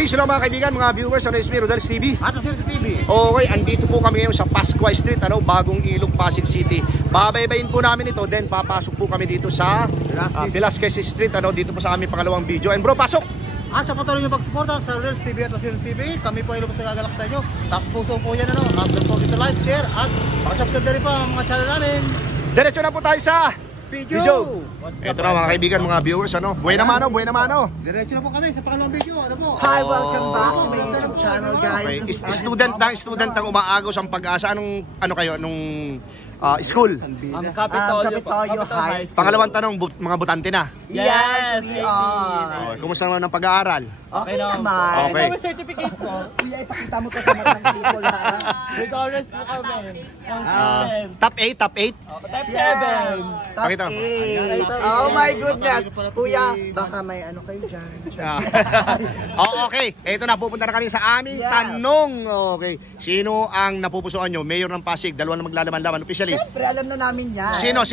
Peace lang mga kaibigan, mga viewers sa Resmi Rodals TV. At sa TV. Okay, andito po kami ngayon sa Pascua Street, Bagong Ilog, Pasig City. Babaybayin po namin ito, then papasok po kami dito sa Velasquez Street, dito po sa aming pangalawang video. And bro, pasok! At sa patuloy yung pagsuporta sa Reels TV at Asir TV, kami po ay lubos na gagalak sa inyo. Tapos puso po yan, not forget to like, share, at pakasubscribe na rin po ang mga channel namin. Diretso na po tayo sa video! Ito na mga kaibigan, mga viewers, buena mano. Diretso na po kami sa pangalawang video, Hi, welcome back to my YouTube channel, guys. Okay. Student ng umaagos ang pag-asa. Anong school? Capitolio High School. Pangalawang tanong, mga butante na. Yes, we are. Kumusta naman ang pag-aaral? Okay naman. Okay. Ito may certificate mo. Kuya, ipakita mo to sa matang people, ha? With honors po kami. Top 8, top 8. Type 7. Top Pakita mo. 8. Oh my goodness. Kuya, baka may ano kayo dyan. Okay. Ito na, pupunta na kami sa aming tanong. Okay. Sino ang napupusuan nyo? Mayor ng Pasig, dalawa na maglalaman-laman officially. Siyempre, alam na namin yan. Sino?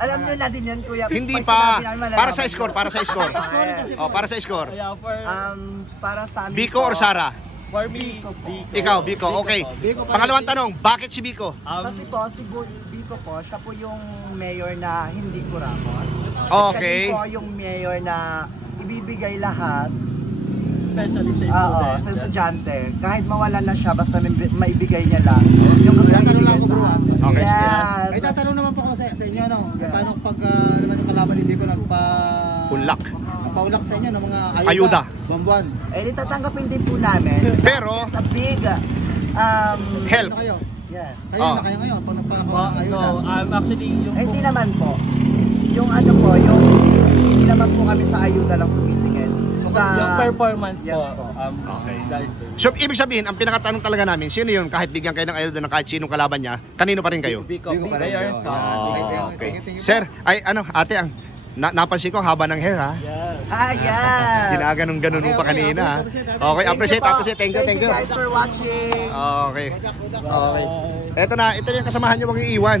Alam nyo na din yan, kuya. Hindi Pag pa. sinabi namin, Para sa score. Para sa score. Para sa amin Biko or Sara? For me, Ikaw, Biko. Okay. Pangalawang tanong, bakit si Biko? Kasi po, si Biko po, siya po yung mayor na hindi kurakot. Okay. Siya po yung mayor na ibibigay lahat. especially sa Oo, sa estudyante. Kahit mawalan na siya, basta maibigay niya lang. Yung gusto niya ibigay sa amin. Okay. Yes. Ay, tatanong naman po ako sa inyo, paano pag naman yung kalaban ni Biko Ulak. nagpaulak sa inyo ng mga Ayuda. Sombuan. Eh, tatanggapin din po namin. Pero, It's a big help. Ano kayo? yes. Ayun na kayo ngayon, pag nagpapakaw ng ayuda. No, actually, yung Eh, hindi naman po. Yung ano po, yung hindi naman po kami sa ayuda lang tumitingin. yung performance Yes po. po. Okay. Guys, So, ibig sabihin, ang pinakatanong talaga namin, sino yun? Kahit bigyan kayo ng ayuda ng kahit sinong kalaban niya, kanino pa rin kayo? Biko Biko pa rin. players. Okay. Sir, ate, napansin ko ang haba ng hair, ha? Yeah. Yes. Ginaganong-ganon mo pa kanina, ha? Okay, appreciate. Thank you. Thank you guys for watching. Okay. Ito na yung kasamahan nyo mag-iiwan.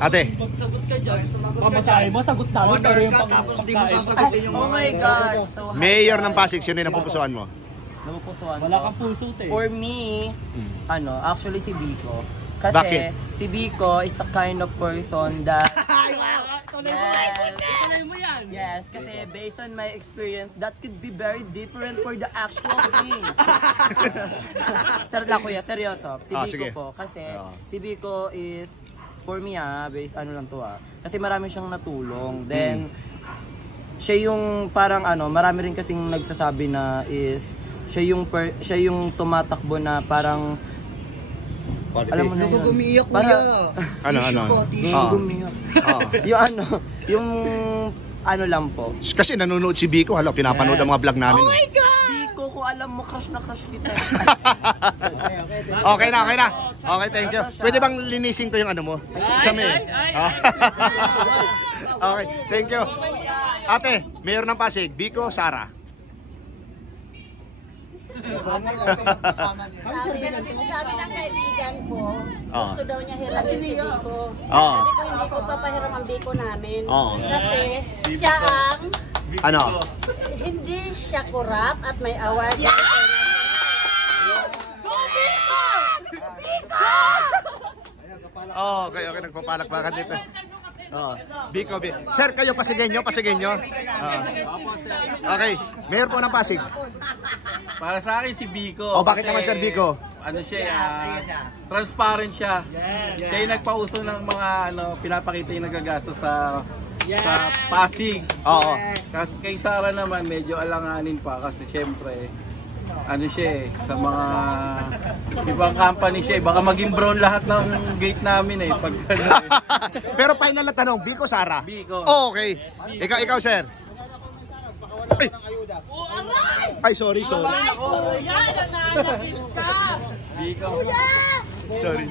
Ate. Sagot ka dyan. Pamasahe mo, sagot namin. Pero yung pagkain. Oh my God. So Mayor ng Pasig, sino yung napupusuan mo? napupusuan Wala ko. kang puso, te. For me, actually si Biko. Kasi Bakit? si Biko is a kind of person that Yes, kasi based on my experience, that could be very different for the actual thing. Charot lang kuya, seryoso. Si Biko sige. po, kasi si Biko is, for me based kasi marami siyang natulong. Then, siya yung parang marami rin kasing nagsasabi na is, siya yung tumatakbo na parang, alam mo na yun. Gumiiyak Para, Ano? yung lang po. Kasi nanonood si Biko, pinapanood ang mga vlog namin. Oh my God! Biko, kung alam mo, crush na crush kita. Okay na. Okay, thank you. Pwede bang linisin ko yung mo? Sa may. Okay, thank you. Ate, Mayor ng Pasig, Biko, Sara. Sabi ng kaibigan ko, gusto daw niya hiramin si Biko. Oo. Sabi ko, hindi ko papahiram ang Biko namin. Oo. Kasi siya ang hindi siya kurap at may award. Go Biko! Biko! Okay, nagpapalakpakan dito. Biko. Sir, kayo Pasigenyo? Okay, Mayor po ng Pasig. Para sa akin si Biko. Bakit naman Sir Biko? Transparent siya. Siya yung nagpauso ng mga pinapakita yung nagagastos sa Pasig. Oo. Kasi kay Sara naman medyo alanganin pa kasi syempre sa mga ibang company baka maging brown lahat ng gate namin pag Pero final na tanong, Biko, Sara? Biko. Okay. Ikaw sir. Ay, sorry. Biko. Sorry.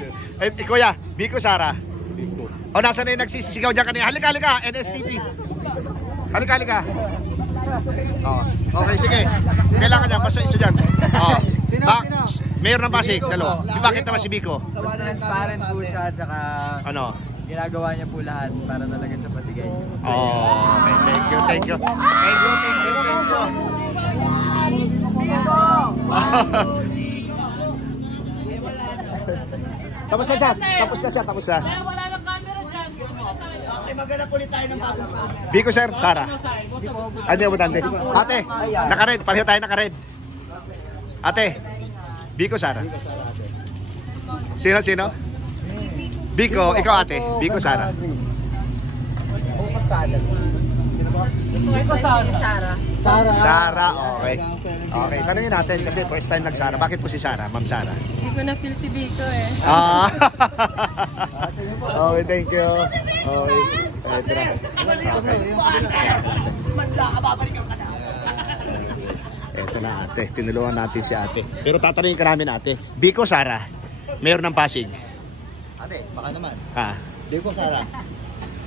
Kuya, Biko, Sara? Biko. Nasaan na yung nagsisigaw dyan kanina? Halika, NSTP. Halika. Okay, sige. Kailangan niya, basta iso dyan. Mayor ng Pasig, dalawa. Bakit naman si Biko? Transparent po siya, tsaka ginagawa niya po lahat para talaga sa Pasigay. Okay, thank you. Tapos na siya. Tapos na. Okay, maghanap ulit tayo ng bago pa. Biko sir, Sara. Ano yung butante? Ate, naka-red. Pareho tayo naka-red. Ate, Biko, Sara. Sino? Biko, ikaw ate. Biko, Sara. Sara, okay. Okay, tanungin natin kasi first time nag-Sara. Bakit po si Sara, Ma'am Sara? Hindi ko na-feel si Biko eh. Okay, thank you. Okay. Ito na ate, tinulungan natin si ate. Pero tatanungin ka namin ate, Biko, Sara, mayor ng Pasig. Ate, baka naman. Ha? Biko, Sara.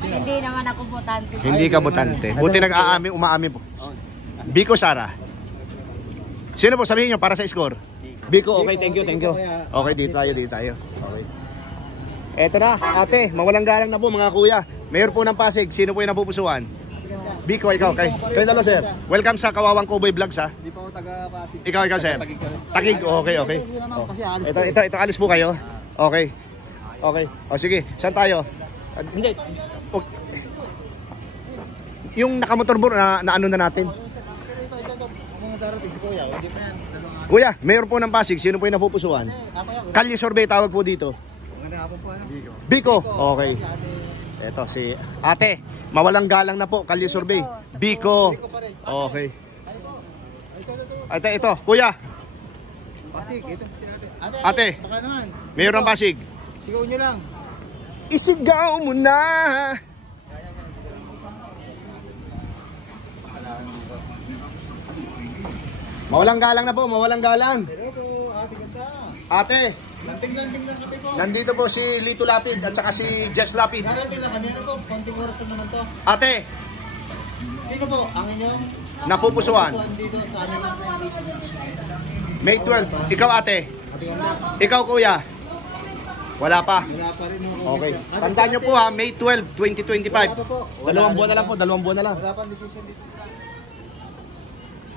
Hindi naman ako botante. Hindi ka botante. Buti umaamin po. Biko, Sara. Sino po sabihin nyo para sa score? Biko, okay, thank you. Okay, dito tayo. Okay. Eto na, ate, mawalang galang na po mga kuya. Mayor po ng Pasig, sino po yung napupusuan? Biko, ikaw, okay. Kayo dalawa, sir. Welcome sa Kawawang Cowboy Vlogs, ha? Hindi pa ako taga-Pasig. Ikaw, sir. Tagig, okay. Oh. Ito, alis po kayo. Okay. O, sige, saan tayo? Hindi. Yung nakamotor bro na ano na natin. Kuya, mayor po ng Pasig, sino po yung napupusuan? Kalye Survey tawag po dito. Biko. Okay. Ito si ate, mawalang galang na po, Kalye Survey. Biko. Okay. Ito, kuya. Pasig, ito. Ate, Baka naman. mayor ng Pasig. Sigaw nyo lang. Isigaw mo na. Mawalang galang na po, mawalang galang. Pero po, ate ganda. Ate, Lamping-lamping lang kami po. nandito po si Lito Lapid at saka si Jess Lapid. Lamping lang kami. Ano po, konting oras naman to. Ate, Sino po ang inyong napupusuan. dito sa amin? May 12. Ikaw ate. Ikaw kuya. Wala pa. Wala pa rin ako. Okay. Tandaan nyo po ha, May 12, 2025. Dalawang buwan na lang po, Wala pang decision dito.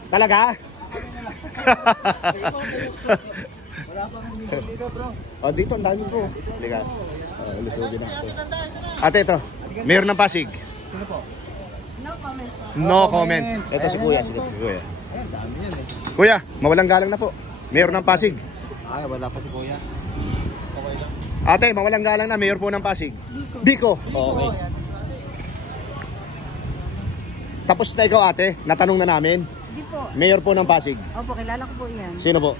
Talaga? Wala pang decision dito, bro. O dito, ang dami po. Liga. Lusugin na ito. Ate ito, mayor ng Pasig. Sino po? No comment. Ito si kuya. Sige, si kuya. Ayun, dami yan eh. Kuya, mawalang galang na po. Mayor ng Pasig. Ay, wala pa si kuya. Okay lang. Ate, mawalang galang na. Mayor po ng Pasig. Biko. Okay. Tapos na ikaw ate, natanong na namin. Hindi po. Mayor po ng Pasig. Opo, kilala ko po yan. Sino po?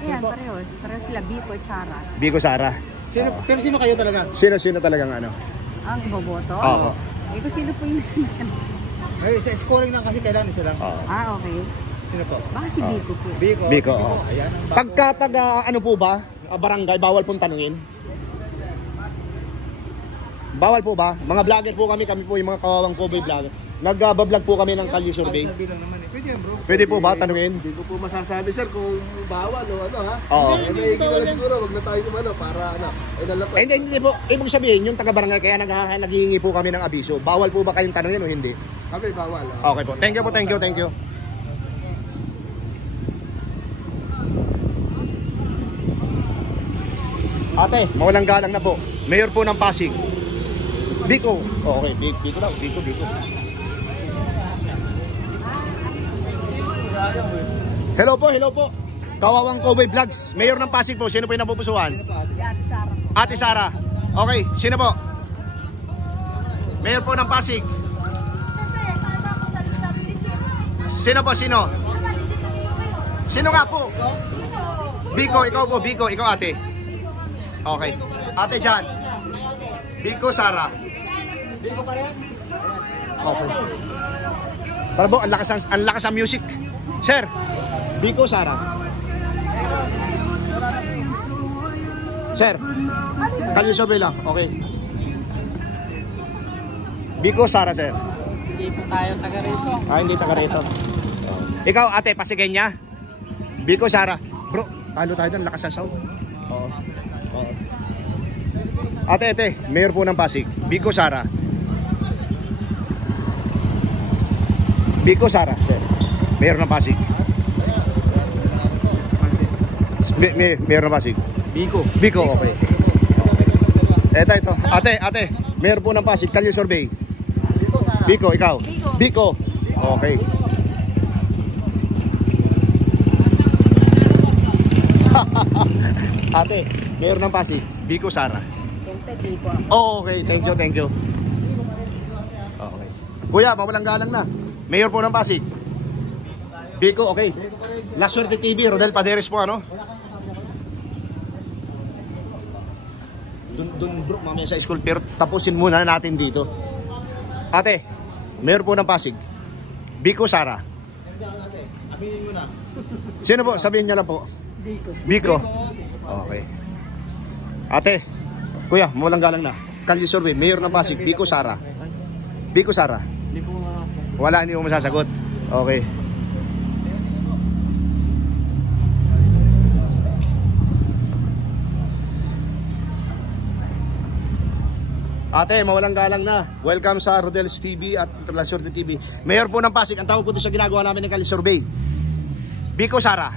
Yan, pareho. Pareho sila, Biko at Sara. Biko, Sara. Pero sino kayo talaga? Sino talagang ano? Ang iboboto? Oo. Eh, kung sino po yung... Ay, sa scoring lang kasi kailangan isa lang. Okay. Sino po? Baka si Biko po. Biko, oo. Ayan ang bago. Pagka taga ano po ba? Barangay, bawal pong tanungin? Bawal po ba? Mga vlogger po kami po yung mga Kawawang Cowboy vlogger. Nag-vlog po kami ng Kalye Survey. Sabi lang naman eh. Pwede yan, bro. Pwede po ba tanungin? Hindi ko po masasabi sir kung bawal o ano ha. Oo. May ginawa siguro, wag na tayo kumano para ano. Ay nalapan. Hindi po. Ibig sabihin, yung taga-barangay, kaya naghihingi po kami ng abiso. Bawal po ba kayong tanungin o hindi? Kami bawal. Okay po. Thank you. Ate, mawalang galang na po. Mayor po ng Pasig. Biko. Okay, Biko daw. Biko. Hello po. Kawawang Cowboy Vlogs. Mayor ng Pasig po. Sino po yung napupusuan? Si Ate Sara. Ate Sara. Okay, sino po? Mayor po ng Pasig. Sino po? Sino nga po? Biko, ikaw po. Biko, ikaw ate. Okay. Ate Jan. Biko, Sara. Okay. Tara po, ang lakas ang music. Sir, Biko, Sara. Sir, Kalye Survey lang. Okay. Biko, Sara, sir. Hindi po tayo taga rito. Hindi taga rito. Ikaw, ate, Pasigenya. Biko, Sara. Bro, talo tayo doon, lakas ang sound. Oo. Ate, mayor po ng Pasig. Biko, Sara. Biko, Sara, sir. Mayor ng Pasig. Mayor ng Pasig. Biko. Biko, okay. Ito. Ate, Mayor po ng Pasig, Kalye Survey. Biko, ikaw. Biko. Okay. Ate, Mayor ng Pasig, Biko Sara. Siyempre, Biko. Oh, okay, thank you. Okay. Kuya, mawalang galang na. Mayor po ng Pasig. Biko, okay. La Suerte TV, Rodel Paderes po, ano? Dun bro, mamaya sa school, pero tapusin muna natin dito. Ate, Mayor po ng Pasig, Biko Sara. Aminin mo na. Sino po? Sabihin niyo lang po. Biko. Okay. Ate, kuya, mawalang galang na. Kalye Survey, Mayor ng Pasig, Biko Sara. Biko Sara. Wala, hindi mo masasagot. Okay. Ate, mawalang galang na. Welcome sa Rodel's TV at La Suerte TV. Mayor po ng Pasig, ang tawag po ito sa ginagawa namin ng Kalye Survey. Biko Sara.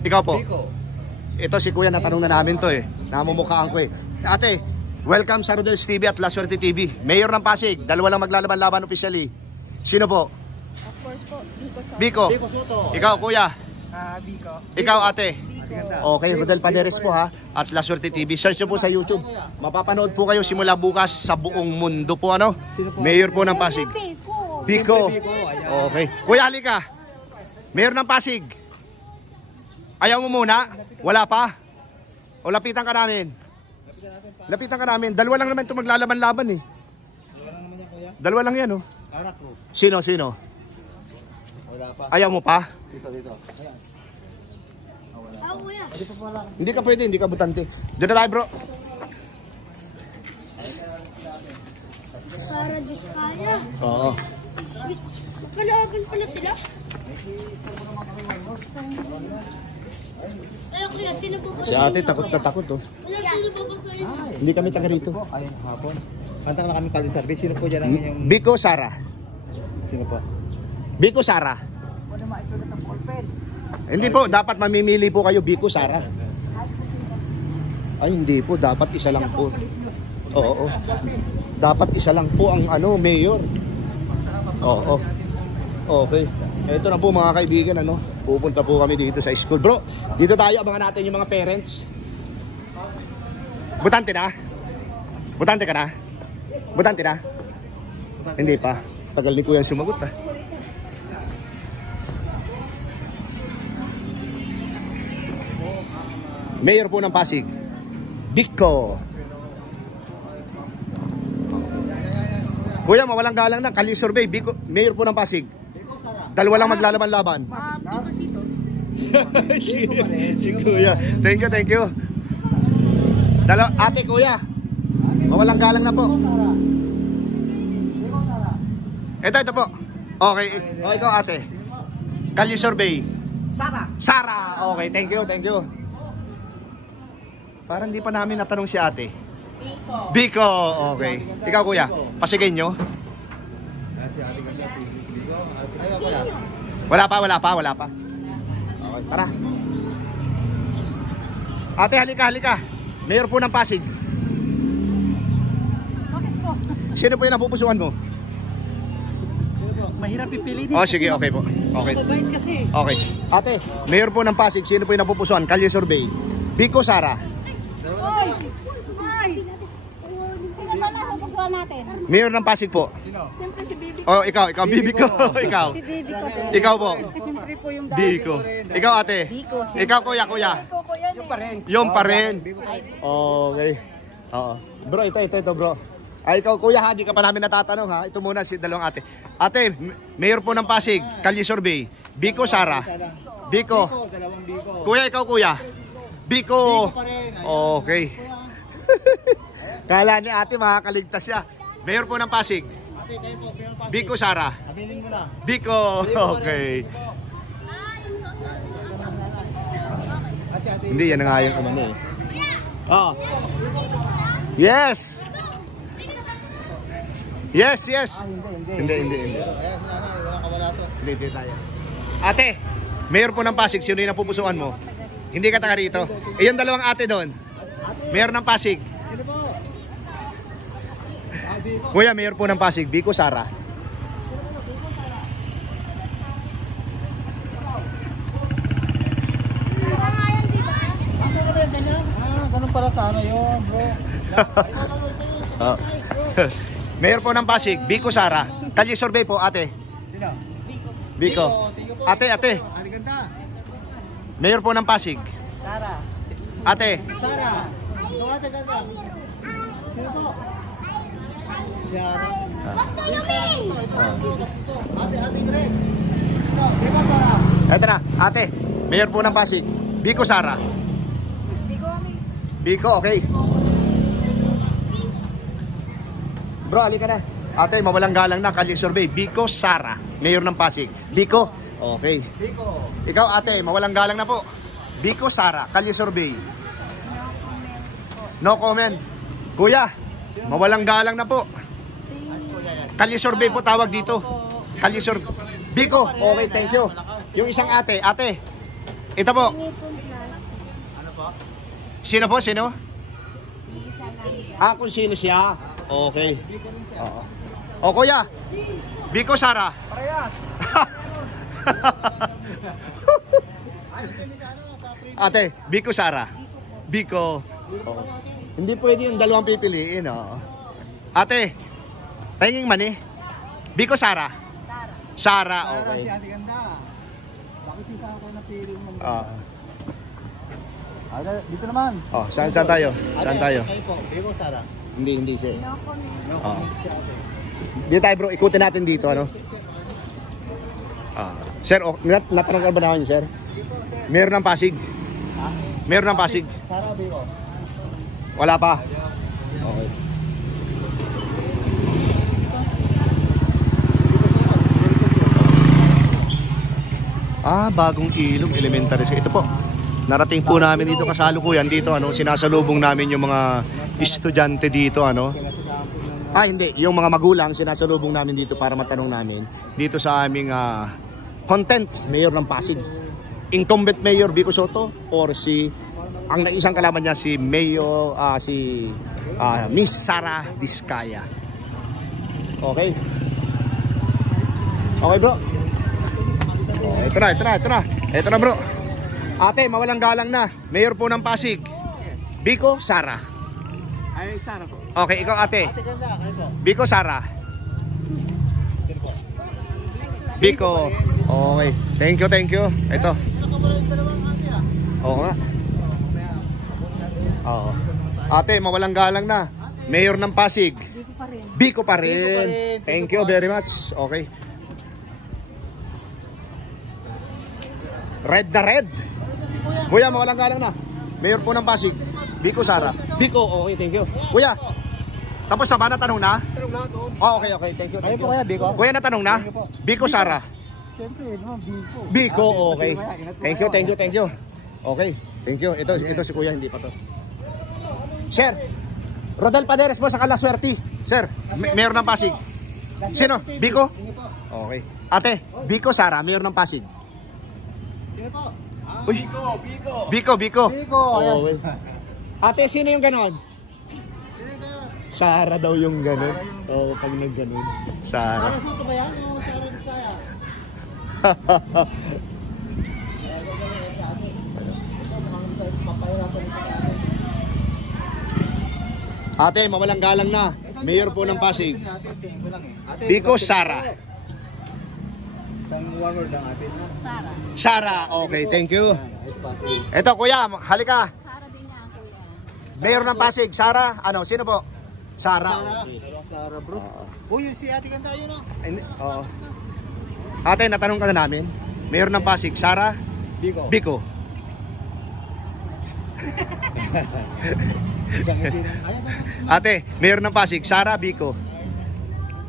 Ikaw po. Biko. Ito si kuya, natanong na namin to eh. Namumukhaan ko eh. Ate, welcome sa Rodel's TV at La Suerte TV. Mayor ng Pasig, dalawa lang maglalaban-laban officially. Sino po? Of course po, Biko Sara. Biko. Biko Soto. Ikaw kuya. Biko. Ikaw ate. Biko. Okay, Rodel Paderes po ha. At La Suerte TV. Search nyo po sa YouTube. Mapapanood po kayo simula bukas sa buong mundo po ano. Mayor po ng Pasig. Biko. Okay. Kuya, halika. Mayor ng Pasig. Ayaw mo muna? Wala pa? O lapitan ka namin? Lapitan ka namin. Dalawa lang naman ito maglalaban-laban eh. Dalawa lang yan oh. Anak ko. Sino? Wala pa. Ayaw mo pa? Dito. Hindi ka pwede, hindi ka butante. Doon na tayo bro. Sara Diskaya. Oo. Kalaban pala sila. Ay, kuya, sino po ba? Si ate takot na takot oh. Wala, sino po ba kayo? Hindi kami taga rito. Ay, hapon. Kanta na kami Kalye Survey. Sino po dyan ang inyong... Biko Sara. Sino po? Biko Sara. Hindi po, dapat mamimili po kayo Biko Sara. Ay hindi po, dapat isa lang po. Oo. Dapat isa lang po ang ano, mayor. Oo. Okay. Ito na po mga kaibigan ano. Pupunta po kami dito sa school. Bro, dito tayo, abangan natin yung mga parents. Butante na? Butante ka na? Butante na? Hindi pa. Tagal ni kuya sumagot ah. Mayor po ng Pasig, Biko. Kuya, mawalang galang na. Kalye Survey, Biko. Mayor po ng Pasig. Dalawa lang maglalaban-laban. si kuya. Thank you. Ate, kuya. Mawalang galang na po. Ito po. Okay. O, ikaw ate. Kalye Survey. Sara. Okay, thank you. Parang di pa namin natanong si ate. Biko. Okay. Ikaw kuya, Pasigin nyo? Wala pa. Okay, tara. Ate, halika. Mayor po ng Pasig. Sino po yung napupusuan mo? Mahirap pipili din. Oh, sige, okay po. Okay. Mabait kasi. Okay. Ate, Mayor po ng Pasig, sino po yung napupusuan? Kalye Survey. Biko Sara. Sino ba napupusuan natin? Mayor ng Pasig po. Siyempre si Bibi. Oh, ikaw, Bibi ko. Ikaw. Si Bibi ko. Ikaw po. Siyempre po yung Biko. Ikaw ate. Biko. Ikaw kuya. Biko po yan eh. Yung pa rin. Okay. Oo. Bro, ito bro. Ay, ikaw kuya ha, di ka pa namin natatanong ha. Ito muna si dalawang ate. Ate, Mayor po ng Pasig, Kalye Survey. Biko Sara. Biko. Dalawang Biko. Kuya, ikaw kuya. Biko. Okay. Kala ni ate makakaligtas siya. Mayor po ng Pasig. Ate, kayo po, Mayor ng Pasig. Biko Sara. Aminin mo na. Biko. Okay. Kasi ate, Hindi, yan na nga yung ano eh. Oh. Yes. Hindi. ayan, wala kawala to. Hindi tayo. Ate, Mayor po ng Pasig, sino yung napupusuan mo? Hindi ka taga rito. Eh, yung dalawang ate doon. Mayor ng Pasig. Sino po? Kuya, mayor po ng Pasig. Biko Sara. Ganun para sana yun, bro. Oh. Mayor po ng Pasig. Biko Sara. Kalye survey po, ate. Sino? Biko. Ate. Ate ganda. Mayor po ng Pasig. Sara. Ate. Sara. Ikaw ate ganda. Sino po? Sara. Ate Greg. Biko Sara. Eto na, ate. Mayor po ng Pasig. Biko Sara. Biko, okay. Bro, halika na. Ate, mawalang galang na. Kalye survey. Biko Sara. Mayor ng Pasig. Biko. Okay. Biko. Ikaw, ate, mawalang galang na po. Biko Sara. Kalye survey. No comment. Kuya, mawalang galang na po. Kalye survey po tawag dito. Kalye survey. Biko. Okay, thank you. Yung isang ate. Ate. Ito po. Sino po? Sino? Ah, kung sino siya. Okay. Oo. O kuya, Biko Sara. Parehas. Ate, Biko Sara. Biko. Oo. Hindi pwede yung dalawang pipiliin. Oo. Ate, pahinging mani. Biko Sara. Sara, okay. Si ate ganda. Bakit yung ako napili mo? Dito naman. Oh, saan tayo? Saan tayo? Kayo po, Biko Sara. Hindi siya. Oo. Dito tayo bro, ikutin natin dito ano. Sir, natanong ka ba na kayo, sir? Mayor ng Pasig. Mayor ng Pasig. Sara Biko. Wala pa. Okay. Bagong ilog, elementary school. Ito po. Narating po namin dito kasalukuyan dito ano, sinasalubong namin yung mga estudyante dito ano. Hindi, yung mga magulang sinasalubong namin dito para matanong namin dito sa aming content mayor ng Pasig. Incumbent Mayor Biko Soto or ang isang kalaban niya si Mayor Miss Sara Vizcaya. Okay. Okay, bro. Ito na bro. Ate, mawalang galang na. Mayor po ng Pasig. Biko Sara. Ay, Sara po. Okay, ikaw ate. Ate ganda, kayo po. Biko Sara. Biko. Okay. Thank you. Ito. Oo nga. Oo. Ate, mawalang galang na. Mayor ng Pasig. Biko pa rin. Thank you very much. Okay. Red na red. Kuya, mawalang galang na. Mayor po ng Pasig. Biko Sara. Biko, okay, thank you. Kuya, tapos sa ba natanong na? Okay, thank you. Kayo po kaya, Biko? Kuya, natanong na? Biko Sara. Siyempre, naman, Biko. Biko, okay. Thank you. Okay, thank you. Ito si Kuya, hindi pa to. Sir, Rodel Paderes po sa Kalaswerte. Sir, Mayor ng Pasig. Sino? Biko? Okay. Ate, Biko Sara, Mayor ng Pasig. Sino po? Uy. Biko. Okay. Ate, sino yung ganon? Sara daw yung ganon. Oo, pag nag-ganon. Sara. Sara Soto ba yan? O Sara Vizcaya? Ate, mawalang galang na. Mayor po ng Pasig. Biko Sara. Sara, okay, thank you. Ito kuya, halika. Sara din nga, kuya. Mayor ng Pasig, Sara, sino po? Sara. Sara bro. Uy, si ate ganda yun Oo. Ate, natanong ka na namin. Mayor ng Pasig, Sara? Biko. Ate, Mayor ng Pasig, Sara, Biko.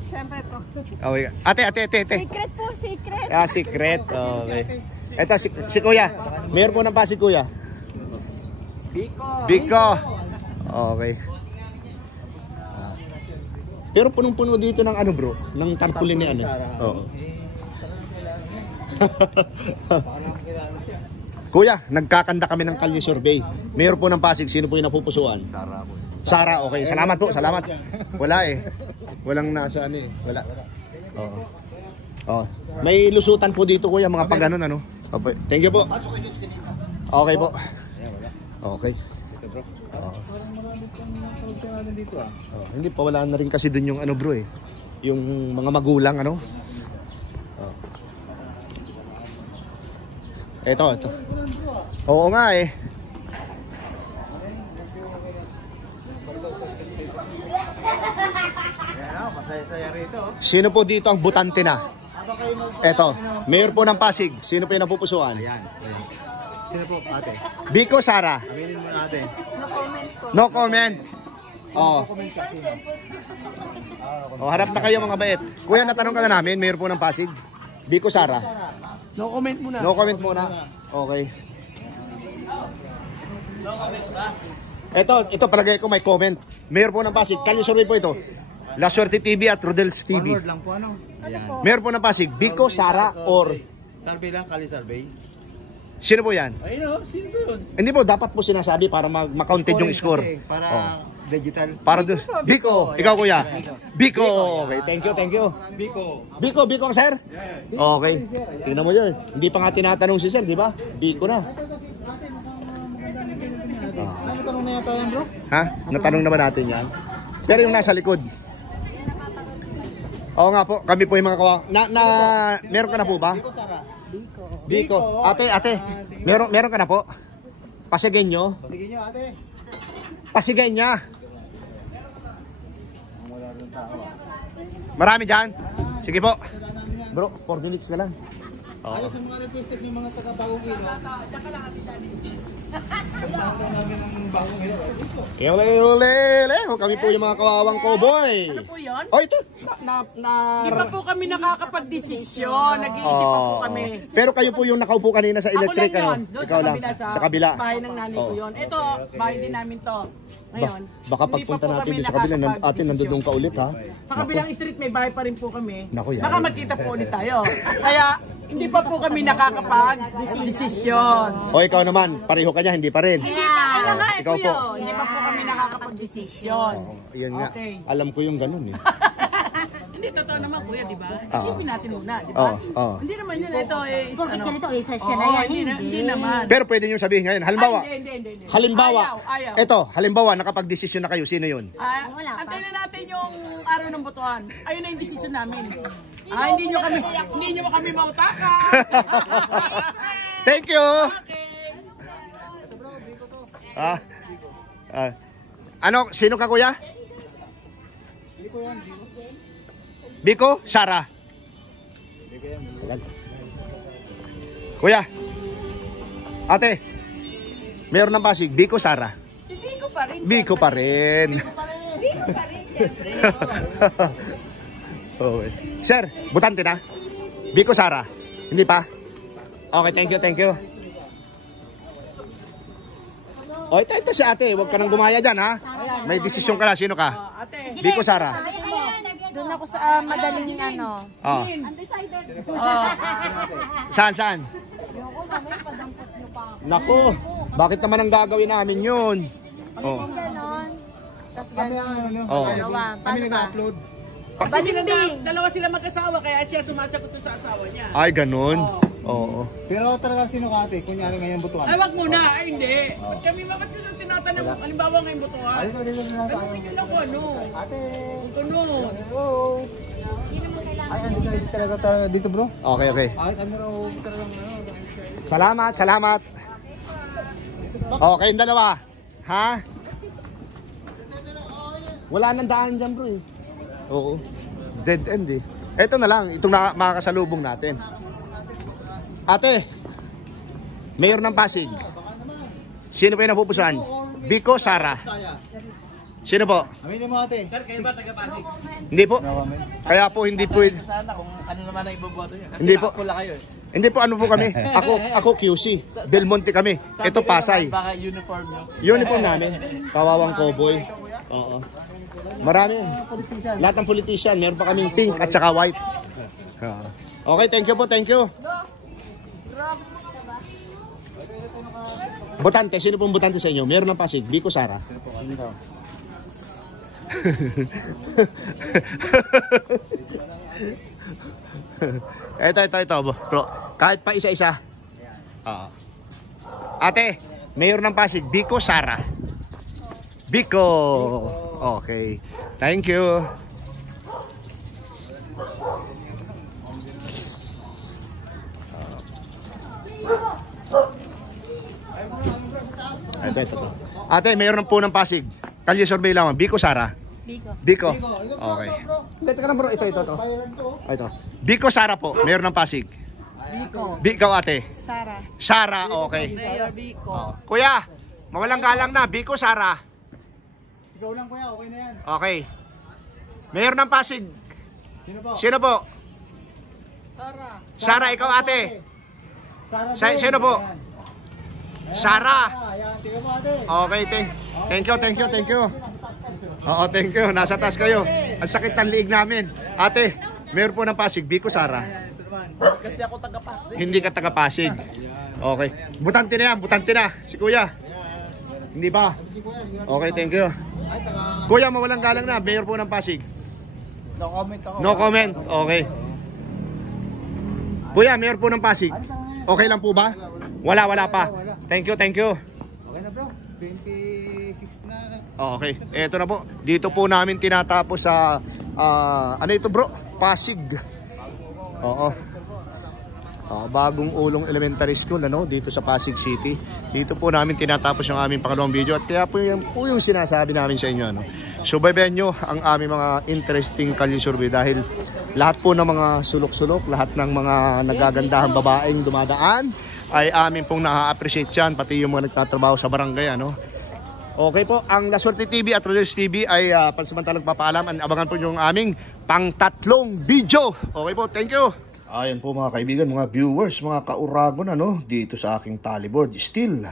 Siyempre to. Okay. Ate. Secret po, secret. Secret. Okay. Ito, si Kuya. Mayor po ng Pasig, Kuya. Biko. Okay. Pero punong-puno dito ng bro? Ng tarpaulin ni Oo. Kuya, nagkakanda kami ng kalye survey. Mayor po ng Pasig, sino po yung napupusuan? Sara po. Sara, okay. Salamat po, salamat. Wala eh. Walang nasa ano eh. Wala. Oo. Oh. May lusutan po dito kuya, mga pag ganun ano. Okay. Thank you po. Okay po. Okay. Oh. Oh, hindi pa wala na rin kasi dun yung ano bro eh. Yung mga magulang ano. Oh. Ito. Oo nga eh. Masaya-saya rito. Sino po dito ang butante na? Eto, mayor po ng Pasig. Sino po yung napupusuan? Ayan. Sino po, ate? Biko Sara. Aminin mo na ate. No comment. Oh. Oh, harap na kayo mga bait. Kuya, natanong ka na namin, mayor po ng Pasig. Biko Sara. No comment muna. No comment muna. Okay. No comment ba? Ito palagay ko may comment. Mayor po ng Pasig, kalye survey po ito. La Suerte TV at Rodel's TV. One word lang po ano? Ayan. Mayor po ng Pasig, Biko Sara or Survey lang, kali survey. sino po yan? Ayun o, sino ba yun? Hindi po, dapat po sinasabi para ma-counted yung score. Para Oh. digital. Para doon. Biko, ikaw kuya. Biko. Okay, thank you. Biko ang sir? Okay. Tingnan mo yun. Hindi pa nga tinatanong si sir, di ba? Biko na. Ano tanong na yata yan bro? Ha? Natanong naman natin yan. Pero yung nasa likod. Oo nga po, kami po yung mga kawa. Meron ka na po ba? Biko. Ate. Meron ka na po? Pasigenyo? Sige nyo ate. Pasigenya. Marami dyan? Sige po. Bro, 4 minutes na lang. Ayos sa mga requested ng mga taga-bagong ilo. Pagkakataon namin ng bagong ilo. Ulele. Kami po yung mga kawawang cowboy. Ano po yun? Oh, ito. Di ba po kami nakakapag-desisyon? Nag-iisip pa po kami. Pero kayo po yung nakaupo kanina sa electric. Ako lang yun. Ano? Doon Ikaw sa lang. kabila, Sa kabila. bahay ng nanay ko yun. Ito, bahay din namin to. Ngayon, Baka hindi pa pagpunta po natin kami doon sa kabila, atin nakakapag-desisyon. nandoon ka ulit ha. Sa kabilang street may bahay pa rin po kami. Naku, yan. Baka magkita po ulit tayo. Kaya hindi pa po kami nakakapag-desisyon. O ikaw naman, pareho ka niya, hindi pa rin. Hindi pa, ano nga, ito Ikaw po. yun. Hindi pa po kami nakakapag-desisyon. Ayan nga. Okay. Alam ko yung ganun eh. Hindi, totoo naman kuya, di ba? Oo. Isipin natin muna, di ba? Oo. Hindi naman yun, ito is Bakit ano. ganito isa siya na Oo, yan? hindi naman. Pero pwede nyo sabihin ngayon, halimbawa, Ay, hindi. halimbawa, Ayaw. eto, halimbawa, nakapag-desisyon na kayo, sino yun? Antayin na natin yung araw ng botohan. Ayun na yung decision namin. Hindi nyo kami mautaka. Thank you! Okay. Ano, sino ka kuya? Biko, Sara. Kuya. Ate. Mayor ng Pasig, Biko, Sara. Si Biko pa rin. Biko pa rin. Biko pa rin, syempre. Okay. Sir, butante na? Biko, Sara. Hindi pa? Okay, thank you. Oh, ito si ate. Huwag ka nang gumaya dyan, ha? May desisyon ka na. Sino ka? Ate. Biko, Sara. Doon ako sa madaling ano. Oh. Undecided. Saan? Nako, bakit naman ang gagawin namin yun? Oh. Ganon. Tapos ganon. Oh. Dalawa. Kami nag-upload. Kasi dalawa sila mag-asawa, kaya siya sumasagot sa asawa niya. Ay, ganun. Oo. Pero talaga sino ka ate? Kunyari ngayon butuan. Ay, wag muna. Ay, hindi. Bakit nyo tinatanong? Halimbawa ngayon botohan. Dito na tayo. Tingnan ko ano. Ate. Ano? Hello. Ay, undecided talaga tayo dito bro. Okay. Ay, ano raw talagang Salamat. Okay, yung dalawa. Ha? Wala nang daan dyan bro eh. Oo. Dead end eh. Eto na lang, itong makakasalubong natin. Ate, Mayor ng Pasig. Sino pa yung napupusuan? Biko, Sara. Sino po? Aminin mo ate. Sir, kayo ba taga-Pasig? Hindi po. Kaya po hindi po. Sana kung ano naman ang iboboto niya. Kasi Hindi po. nakapula kayo eh. Hindi po, ano po kami? Ako QC. Del Monte kami. Sabi Ito ko Pasay. naman, baka uniform nyo. Uniform namin. Kawawang cowboy. Oo. Marami. Politician. Lahat ng politician. Meron pa kaming pink at saka white. Okay, thank you po. Botante, sino pong botante sa inyo? Mayor ng Pasig, Vico Sara. ito bro. Kahit pa isa-isa. Ate, Mayor ng Pasig, Vico Sara. Vico. Okay. Thank you. Ito. Ate, Mayor ng po ng Pasig. Kalye survey lang. Vico Sara. Vico. Okay. Teka lang bro, ito. Ito. Vico Sara po, Mayor ng Pasig. Vico ate. Sara, okay. Mayor Vico. Kuya, mawalang galang na, Vico Sara. Sigaw lang kuya, okay na yan. Okay. Mayor ng Pasig. Sino po? Sara, ikaw ate. Sino po? Sara. Okay, thank you. Oo, thank you. Nasa taas kayo. Ang sakit ng liig namin. Ate, Mayor po ng Pasig, Vico Sara. Kasi ako taga-Pasig. Hindi ka taga-Pasig. Okay. Butante na yan, butante na. Si Kuya. Hindi ba? Okay, thank you. Kuya, mawalang galang na. Mayor po ng Pasig. No comment ako. No comment. Okay. Kuya, Mayor po ng Pasig. Okay lang po ba? Wala pa. Thank you. Okay na bro, 26 na. Okay, eto na po. Dito po namin tinatapos sa ano ito bro? Pasig. Oo. Bagong Ulong Elementary School dito sa Pasig City. Dito po namin tinatapos yung aming pangalawang video at kaya po yung sinasabi namin sa inyo subaybayan nyo ang aming mga interesting kalye survey dahil lahat po ng mga sulok-sulok, lahat ng mga nagagandahang babaeng dumadaan ay amin pong na-appreciate yan, pati yung mga nagtatrabaho sa barangay Okay po, ang La Suerte TV at Rodel's TV ay pansamantalang papaalam. Abangan po yung aming pang-tatlong video. Okay po, thank you. Ayan po mga kaibigan, mga viewers, mga kauragon dito sa aking tallyboard. Still,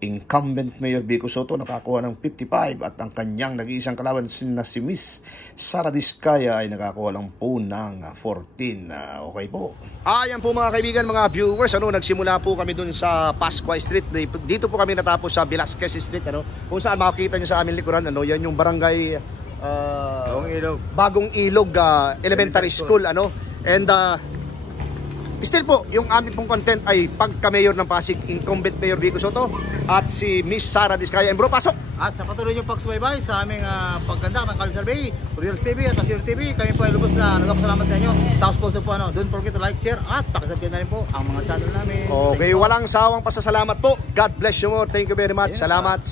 incumbent Mayor Vico Soto nakakuha ng 55 at ang kanyang nag-iisang kalaban na si Miss Sara Diskaya ay nakakuha lang po ng 14. Okay po. Ayan po mga kaibigan, mga viewers, nagsimula po kami dun sa Pascuay Street. Dito po kami natapos sa Velasquez Street, kung saan makikita nyo sa aming likuran, yan yung barangay Bagong Ilog Elementary School, and still po, yung aming pong content ay pagka-mayor ng Pasig, incumbent Mayor Vico Soto at si Miss Sara Diskaya. Bro, pasok! At sa patuloy yung pagsubaybay sa aming paggandak ng Kalye Survey, Rodel's TV at Rodel's TV, kami po ay lubos na nagpapasalamat sa inyo. Tapos po po, don't forget to like, share at pakisubscribe na rin po ang mga channel namin. Okay, walang sawang pasasalamat po. God bless you more. Thank you very much. Salamat.